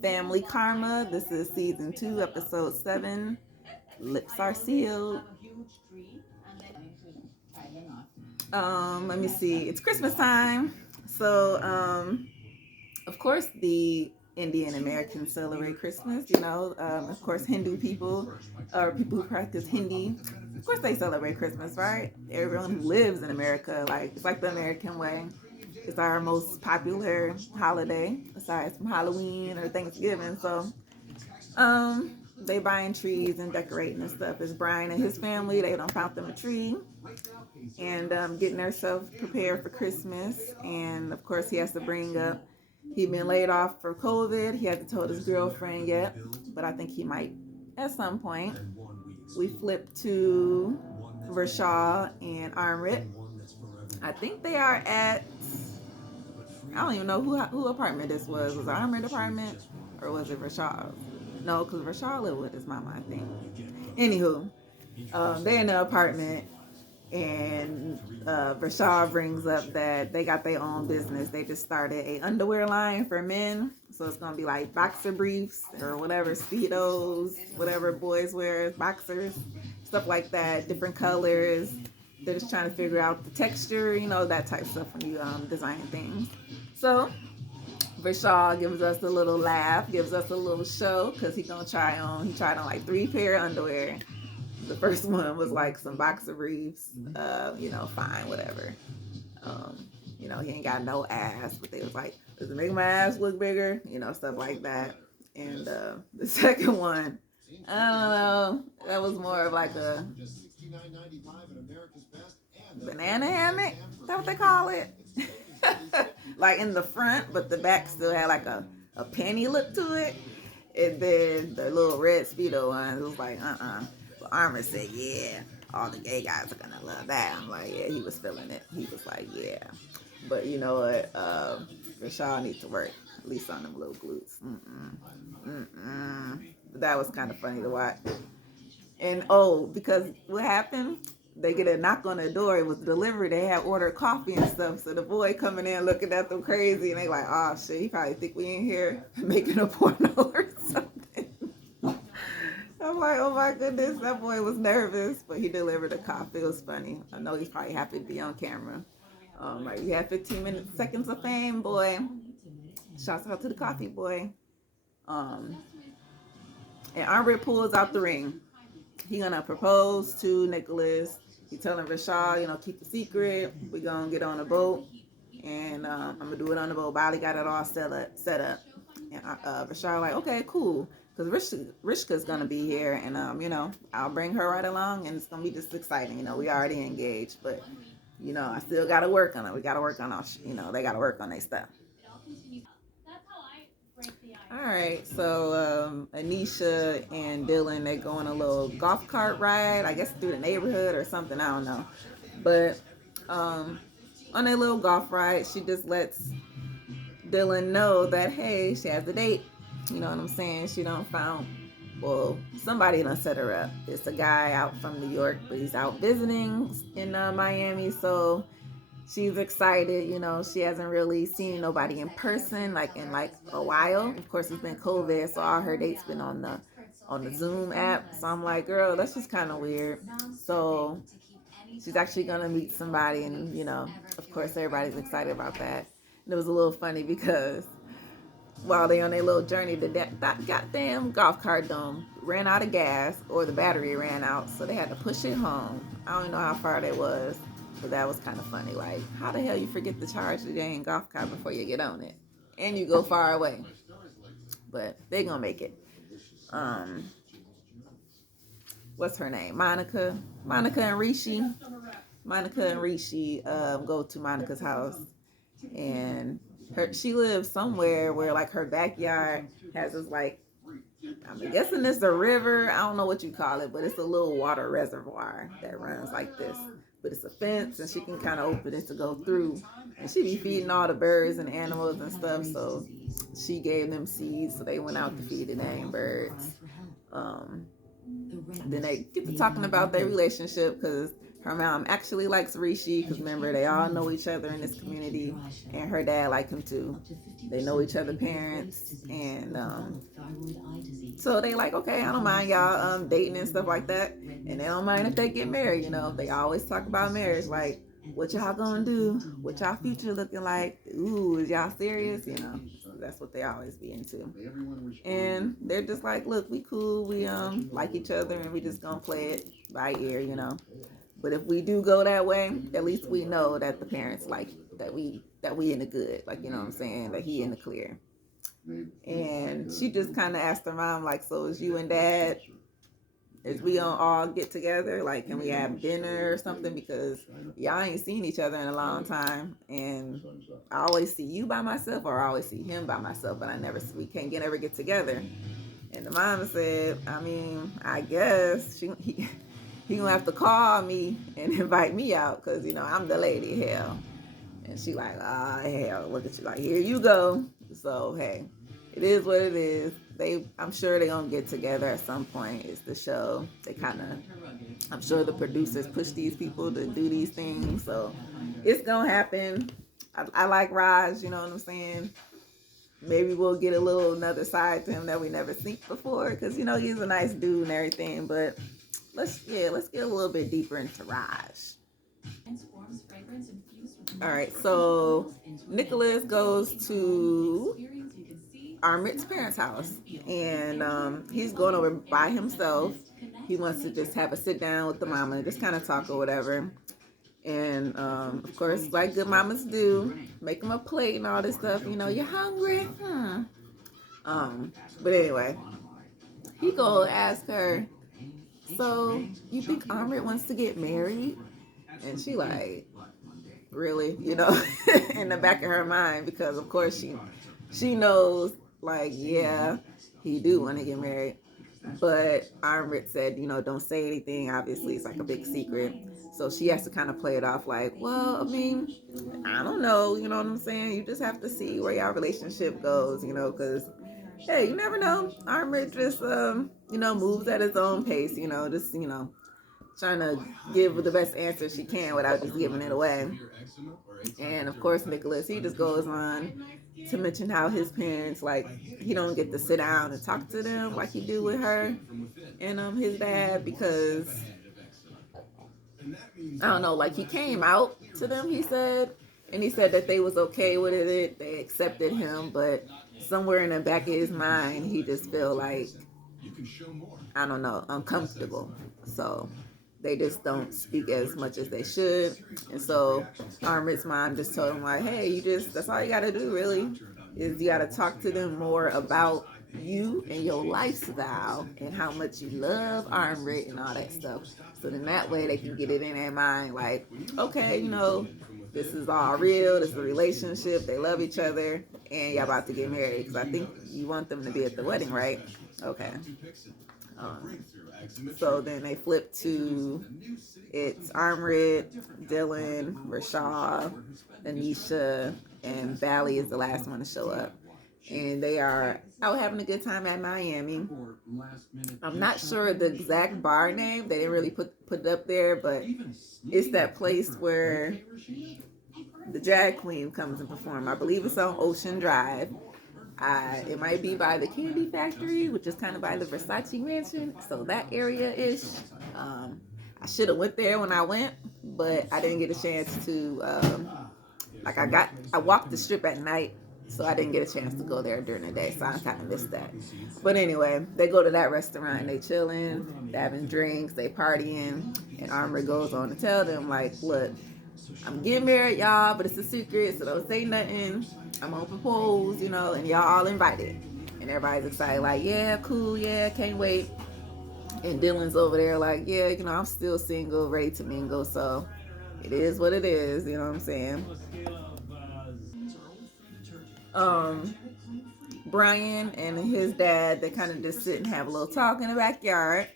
Family Karma. This is season 2, episode 7. Lips are sealed. Let me see. It's Christmas time. So, of course, the Indian Americans celebrate Christmas. Of course, Hindu people or people who practice Hindi, of course, they celebrate Christmas, right? Everyone who lives in America, like it's like the American way. It's our most popular holiday, aside from Halloween or Thanksgiving. So, they buying trees and decorating and stuff. It's Brian and his family. They don't found them a tree and getting themselves prepared for Christmas. And of course, he has to bring up. He'd been laid off for COVID. He hasn't told his girlfriend yet, but I think he might at some point. We flip to Rashad and Armrit. I think they are at. I don't even know who apartment this was. Was it Armrit apartment or was it Rashad? No, because Rashad lived with his mama, I think. Anywho, they're in the apartment, and Rashad brings up that they got their own business. They just started a underwear line for men, so it's gonna be like boxer briefs or whatever, speedos, whatever boys wear, boxers, stuff like that, different colors. They're just trying to figure out the texture, that type of stuff when you design things. So Rashad gives us a little laugh, gives us a little show because he tried on like 3 pair of underwear. The first one was like some boxer briefs, fine, whatever. He ain't got no ass, but they was like, does it make my ass look bigger? Stuff like that. And the second one, I don't know, that was more of like a banana hammock. Is that what they call it? Like in the front, but the back still had like a penny look to it. And then the little red Speedo one, it was like, But Armin said, yeah, all the gay guys are gonna love that. I'm like, yeah, he was feeling it. He was like, yeah. But you know what? Rashad needs to work, at least on them little glutes. But that was kind of funny to watch. And because what happened? They get a knock on the door. It was delivered. They had ordered coffee and stuff. So the boy coming in looking at them crazy, and they like, oh shit, he probably think we in here making a porno or something. I'm like, oh my goodness, that boy was nervous, but he delivered the coffee. It was funny. I know he's probably happy to be on camera. Like you had 15 seconds of fame, boy. Shouts out to the coffee boy. And Andre pulls out the ring. He gonna propose to Nicholas. He telling Rashad, keep the secret. We gonna get on a boat, and I'm gonna do it on the boat. Bali got it all set up. And Rashad like, okay, cool, because Rishka's gonna be here, and I'll bring her right along, and it's gonna be just exciting. We already engaged, but I still gotta work on it. We gotta work on our, they gotta work on their stuff. All right, so Anisha and Dylan, they go on a little golf cart ride, I guess through the neighborhood or something, I don't know. But on their little golf ride, she just lets Dylan know that, hey, she has a date. You know what I'm saying? She don't found, well, somebody done set her up. It's a guy out from New York, but he's out visiting in Miami, so she's excited. She hasn't really seen nobody in person like in like a while. Of course, it's been COVID, so all her dates been on the Zoom app. So I'm like, girl, that's just kind of weird. So she's actually gonna meet somebody, and of course, everybody's excited about that. And it was a little funny because while they on their little journey, that goddamn golf cart dome ran out of gas, or the battery ran out, so they had to push it home. I don't know how far that was. But that was kind of funny. Like, how the hell you forget to charge the dang golf cart before you get on it? And you go far away. But they gonna make it. What's her name? Monica and Rishi. Monica and Rishi go to Monica's house. And she lives somewhere where, like, her backyard has this, like, I'm guessing it's a river. I don't know what you call it, but it's a little water reservoir that runs like this. But it's a fence, and she can kind of open it to go through. And she be feeding all the birds and animals and stuff. So she gave them seeds, so they went out to feed the dang birds. Then they get to talking about their relationship because Her mom actually likes Rishi because remember they all know each other in this community, and her dad like him too. They know each other parents, and so they like, okay, I don't mind y'all dating and stuff like that, and they don't mind if they get married. You know, they always talk about marriage, like what y'all gonna do, what y'all future looking like. Ooh, is y'all serious? You know, that's what they always be into. And they're just like, look, we cool, we like each other, and we just gonna play it by ear, you know. But if we do go that way, at least we know that the parents like that we in the good, like, you know what I'm saying, that he in the clear. And she just kind of asked her mom, like, so is you and dad, is we gonna all get together? Like, can we have dinner or something? Because y'all ain't seen each other in a long time, and I always see you by myself, or I always see him by myself, but we can't ever get together. And the mama said, I mean, I guess he gonna have to call me and invite me out, because you know I'm the lady, hell. And she like, hell, look at you, like, here you go. So hey, it is what it is. I'm sure they're gonna get together at some point. It's the show. I'm sure the producers push these people to do these things, so it's gonna happen. I like Raj, you know what I'm saying? Maybe we'll get another side to him that we never seen before, because you know he's a nice dude and everything. But let's get a little bit deeper into Raj. All right, so Nicholas goes to Armit's parents' house, and he's going over by himself. He wants to just have a sit down with the mama and just kind of talk or whatever. And of course, like good mamas do, make him a plate and all this stuff. You know, you're hungry. But anyway, he go ask her, so you think Armit wants to get married? And she like, really? You know, in the back of her mind, because of course she knows, like, yeah, he do want to get married. But Armit said, you know, don't say anything. Obviously, it's like a big secret. So she has to kind of play it off like, well, I mean, I don't know. You know what I'm saying? You just have to see where your relationship goes, you know, because, hey, you never know. Armit just, you know, moves at his own pace, you know, just, you know, trying to give the best answer she can without just giving it away. And of course, Nicholas, he just goes on to mention how his parents, like, he don't get to sit down and talk to them like he do with her and his dad, because I don't know, like, he came out to them, he said, and he said that they was okay with it, they accepted him, but somewhere in the back of his mind, he just feel like, I don't know, uncomfortable. So they just don't speak as much as they should. And so Armit's mom just told him, like, hey, that's all you gotta do really, is you gotta talk to them more about you and your lifestyle and how much you love Armrit and all that stuff. So then that way they can get it in their mind, like, okay, you know, this is all real, this is a relationship, they love each other, and y'all about to get married. Because I think you want them to be at the wedding, right? Okay. So then they flip to, it's Armrit, Dylan, Rashad, Anisha, and Valley is the last one to show up. And they are out having a good time at Miami. I'm not sure the exact bar name. They didn't really put it up there, but it's that place where the drag queen comes and performs. I believe it's on Ocean Drive. It might be by the Candy Factory, which is kind of by the Versace Mansion. So that area-ish. I should have went there when I went, but I didn't get a chance to, I walked the strip at night, so I didn't get a chance to go there during the day, so I kind of missed that. But anyway, they go to that restaurant, they chilling, they having drinks, they partying, and Armor goes on to tell them, like, look, I'm getting married, y'all, but it's a secret, so don't say nothing. I'm gonna propose, you know, and y'all all invited. And everybody's excited, like, yeah, cool, yeah, can't wait. And Dylan's over there like, yeah, you know, I'm still single, ready to mingle, so it is what it is, you know what I'm saying? Brian and his dad, they kind of just sit and have a little talk in the backyard.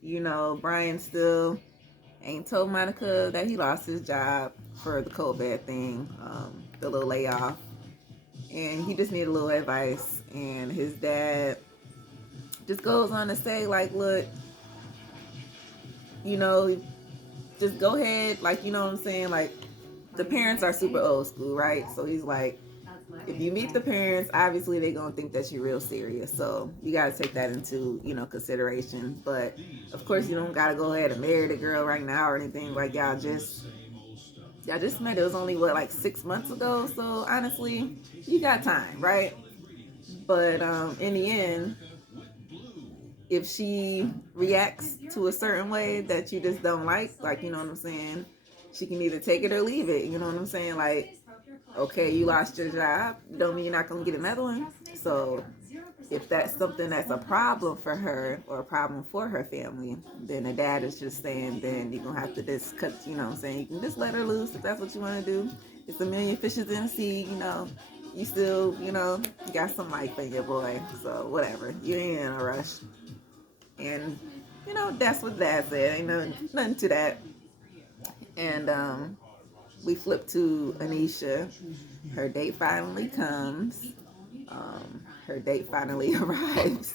You know, Brian still ain't told Monica that he lost his job for the COVID thing, the little layoff. And he just needed a little advice. And his dad just goes on to say, like, look, you know, just go ahead, like, you know what I'm saying? Like, the parents are super old school, right? So he's like, if you meet the parents, obviously they're gonna think that you're real serious. So you gotta take that into, consideration. But of course, you don't gotta go ahead and marry the girl right now or anything. Like, y'all just met. It was only what, like 6 months ago. So honestly, you got time, right? But in the end, if she reacts to a certain way that you just don't like, you know what I'm saying, she can either take it or leave it. You know what I'm saying? Like, okay, you lost your job, don't mean you're not gonna get another one. So if that's something that's a problem for her or a problem for her family, then the dad is just saying, then you're gonna have to just cut, you know what I'm saying, you can just let her loose if that's what you want to do. It's a million fishes in the sea, you still, you got some life in your boy. So whatever, you ain't in a rush. And that's what dad said. Ain't nothing to that. And we flip to Anisha. Her date finally comes. Her date finally arrives.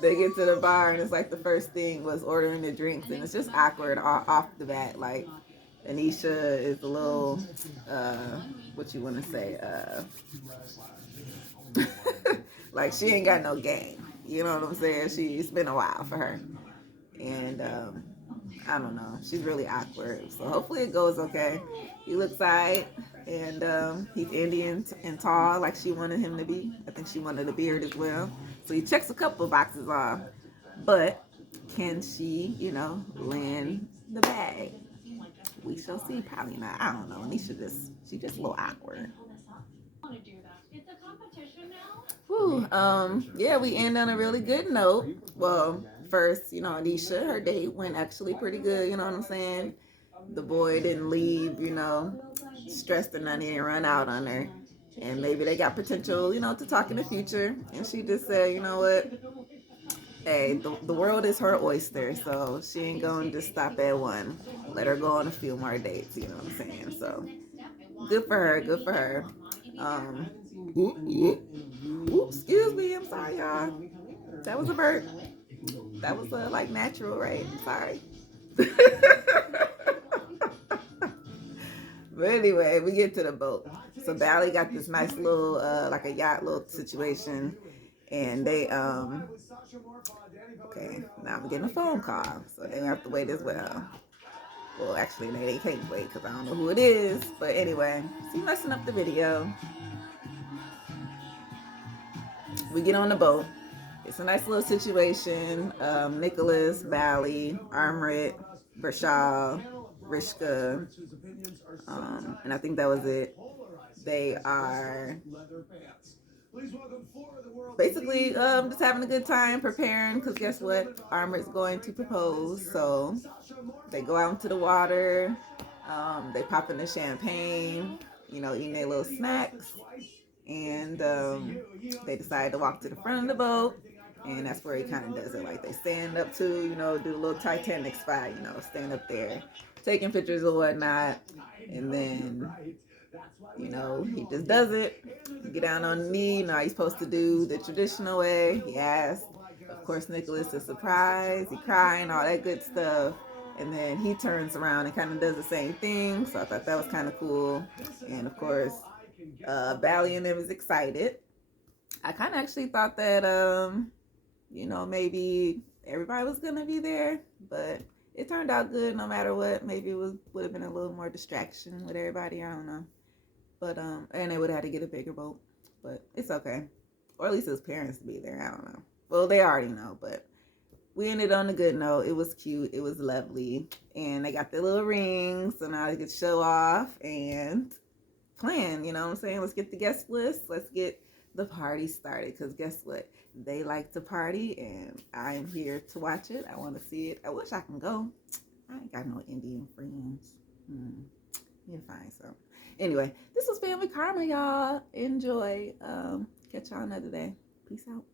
They get to the bar, and it's like the first thing was ordering the drinks, and it's just awkward off the bat. Like, Anisha is a little, what you want to say, like, she ain't got no game. You know what I'm saying? It's been a while for her. And I don't know. She's really awkward. So hopefully it goes okay. He looks alright, and he's Indian and tall, like she wanted him to be. I think she wanted a beard as well. So he checks a couple of boxes off. But can she, land the bag? We shall see. Probably not. I don't know. She's just a little awkward. Whew, yeah, we end on a really good note. Well, first, Anisha, her date went actually pretty good, you know what I'm saying? The boy didn't leave, stressed or nothing, and run out on her. And maybe they got potential, to talk in the future. And she just said, you know what? Hey, the world is her oyster, so she ain't gonna just stop at one. Let her go on a few more dates, you know what I'm saying? So good for her, good for her. Um, excuse me, I'm sorry, y'all. That was a burp. That was like natural, right? I'm sorry. But anyway, we get to the boat. So Bally got this nice little, like a yacht little situation, and they okay, now I'm getting a phone call, so they have to wait as well. Well, actually, they can't wait because I don't know who it is. But anyway, see, messing up the video. We get on the boat. It's a nice little situation. Nicholas, Bally, Armrit, Bershal, Rishka, and I think that was it. They are basically just having a good time preparing, because guess what? Armrit's going to propose. So they go out into the water. They pop in the champagne, eating their little snacks. And they decide to walk to the front of the boat. And that's where he kind of does it. Like, they stand up to, do the little Titanic spot, stand up there, taking pictures or whatnot. And then, he just does it. Get down on the knee. Now he's supposed to do the traditional way. He asked. Of course, Nicholas is surprised. He crying, all that good stuff. And then he turns around and kind of does the same thing. So I thought that was kind of cool. And of course, Bally and them is excited. I kind of actually thought that, maybe everybody was going to be there. But it turned out good no matter what. Maybe it would have been a little more distraction with everybody. I don't know. But, and they would have had to get a bigger boat. But it's okay. Or at least his parents to be there. I don't know. Well, they already know, but we ended on a good note. It was cute. It was lovely. And they got their little rings, so now they could show off and plan. You know what I'm saying? Let's get the guest list. Let's get the party started. Because guess what? They like to party, and I'm here to watch it. I want to see it. I wish I can go. I ain't got no Indian friends. You'll find some. Anyway, this was Family Karma, y'all. Enjoy. Catch y'all another day. Peace out.